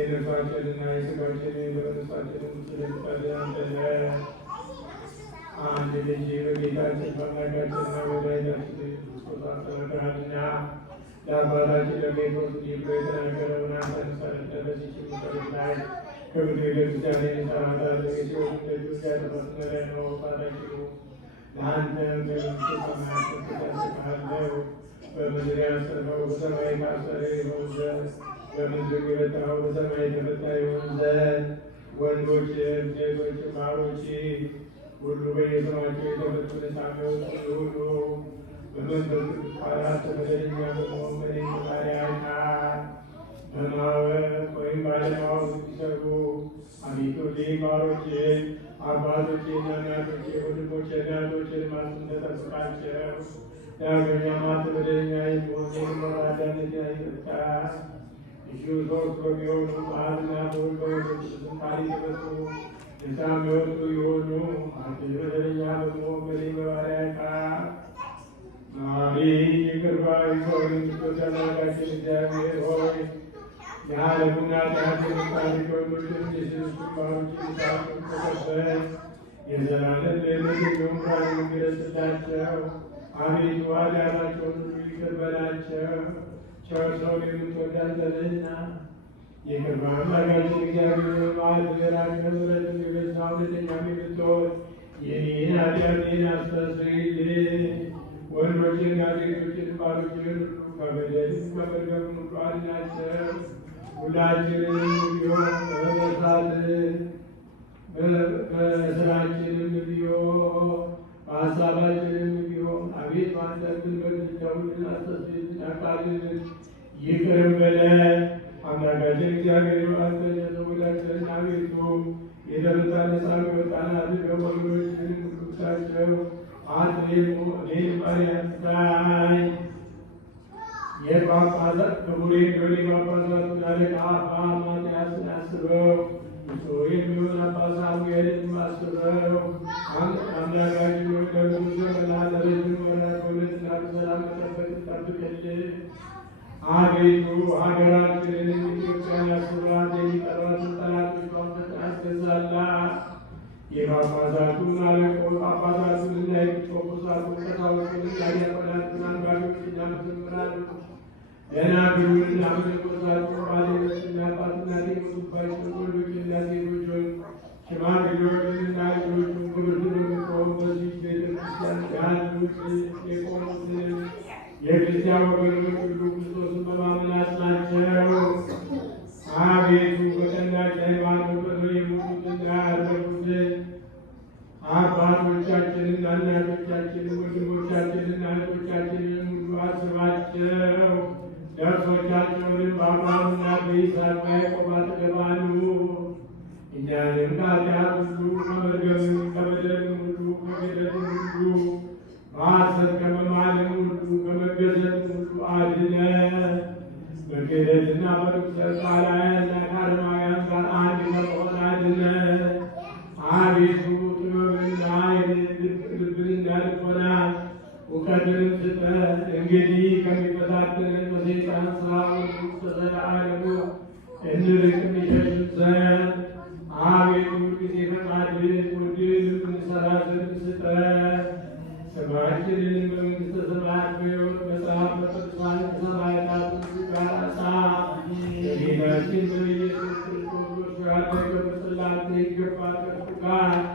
የነፍሳችንና የሥጋችንን በመንግሥታችንን ስለምጠልን አንተ ነህ። አንድ ልጅ በጌታችን በአምላካችንና በመድኃኒታችን ክርስቶስ አስተምረሃልና ለአባታችን ለጴጥሮስ እንዲህ ብሎ የተናገረውን አንተ መሠረተ። በዚህች ምድር ላይ ከምድር ቤተክርስቲያን እንሠራታለን። የሲኦል ደጆች ያልተፈተነ ነው ታላችሁ ለአንተ በመንግሥተ ሰማያት ያስቀምጥሃለሁ። በምድር ያሰረው በሰማይ የታሰረ ይሆን ዘንድ በምድር የፈታኸው በሰማይ የተፈታ ይሆን ዘንድ ወንዶችም ሴቶችም ባሮች ሁሉ በየስማቸው የተፈቱ ነጻነት ሁሉ በመንፈስ ቅዱስ ቃላት በደለኛ በመሆን በእኔ ባሪያና በማወቅ ወይም ባለማወቅ ሲሰሩ አቤቱ ባሮችህን አባቶቼና እናቶቼ ወንድሞቼና እህቶቼን ማጽናት ጠብቃቸው። ዳግመኛም አንተ በደለኛ የሚሆን መራዳነት አይቅርታ እሹ ሶስት በሚሆኑ በአብና በወልድ በመንፈስ ቅዱስ ቃል የተፈቱ ነፃ የሚወጡ የሆኑ አንተ በደለኛ በመሆን በእኔ በባሪያህ መሐሪ ይቅር ባይ ሰውን የምትወድ አምላካችን እግዚአብሔር ሆይ የዓለሙን ኃጢአት የምታርቅ ወንዶችን የሴቶችን ባሮችን ሳቱን ተቀበል። የዘላለም ልዕልት የሚሆን ቃልን ግለጽላቸው። አቤቱ ኃጢአታቸውን ሁሉ ይቅር በላቸው። ቸር ሰውን የምትወድ አንተ ነህና ይቅር ባይ አምላካችን እግዚአብሔር ማዕድራቸው ምሕረትን የበዛ እውነተኛም የምትሆን የእኔን ኃጢአቴን አስተስርይልኝ። ወንዶችንና ሴቶችን ባሮችን ሁሉ ከበደልም ከመርገምም ሁሉ አድናቸው። ሁላችንም ቢሆን በመሳት በስራችንም ቢሆን በሀሳባችንም ቢሆን አቤቱ አንተ ብንበድለውን አስተስርይልን ይቅርም በለን። አምላካችን እግዚአብሔር አንተ የተወዳጀን አቤቱ የተመታ ነፃ ወጣን አድርገው ወገኖችን ሁሉታቸው እኔን ባሪያህ የጳጳሳት ክቡር የሆነ ጳጳሳቱን አለቃ አባ ማትያስን አስበው። ብፁዕ የሚሆን አባ ሳሙኤልን አስበው። አምላካችን ሆይ ለብዙ ዘመናት ለረጅም ወራት በእውነትና በሰላም መጠበቅን ጠብቅልን። አቤቱ ሀገራችንን ኢትዮጵያን አስባት። የሚጠሯትን ጠላቶቿን ፈጥነህ አስገዛላት። የጳጳሳቱን አለቆች ጳጳሳቱንና ኤጲስቆጶሳቱን ቀሳውስቱንና ዲያቆናቱን አንባቢዎችና መዘምራኑን ደናግሉንና መነኮሳቱን ባለቤቶችና አባትና የሞቱባቸውን ወንዶችና ሴቶችን ሽማግሌዎችንና ልጆቹን ክብርት በምትሆን በዚህች ቤተክርስቲያን ያሉት የቆሙትን የክርስቲያን ወገኖች ሁሉ ክርስቶስን በማመን አጽናቸው። አቤቱ በቀናች ሃይማኖት የሞቱትና ያረፉትን አባቶቻችንና እናቶቻችንን ወንድሞቻችንና እህቶቻችንን ሁሉ አስባቸው። ነፍሶቻቸውንም በአብርሃምና በይስሐቅ በያዕቆብ አጠገብ አሉ። እኛንም ከኃጢአት ሁሉ ከመርገምም ከበደልም ሁሉ ከገደልም ሁሉ በሐሰት ከመማልም ሁሉ ከመገዘትም ሁሉ አድነን። በክህደትና በርኩሰት ቃላውያንና ከአረማውያን ጋር አንድ ከመሆን አድነን። አቤቱ ጥበብንና ልብንና ልቦናን እውቀትንም ስጠን። እንግዲህ ከሚፈታተንን በሰይጣን ሥራ ሁሉ ከዘላለሙ እንርቅም ይሸሽም ዘንድ አቤቱ ጊዜ ፈቃድን ወድን እንሰራ ዘንድ ስጠን። ስማችንን በመንግሥተ ሰማያት በሕይወት መጽሐፍ በቅዱሳን ሰማዕታት ሁሉ ጋር ጻፍ። በጌታችን በኢየሱስ ክርስቶስ ያለ ክብር ላንተ ይገባል ከእርሱ ጋር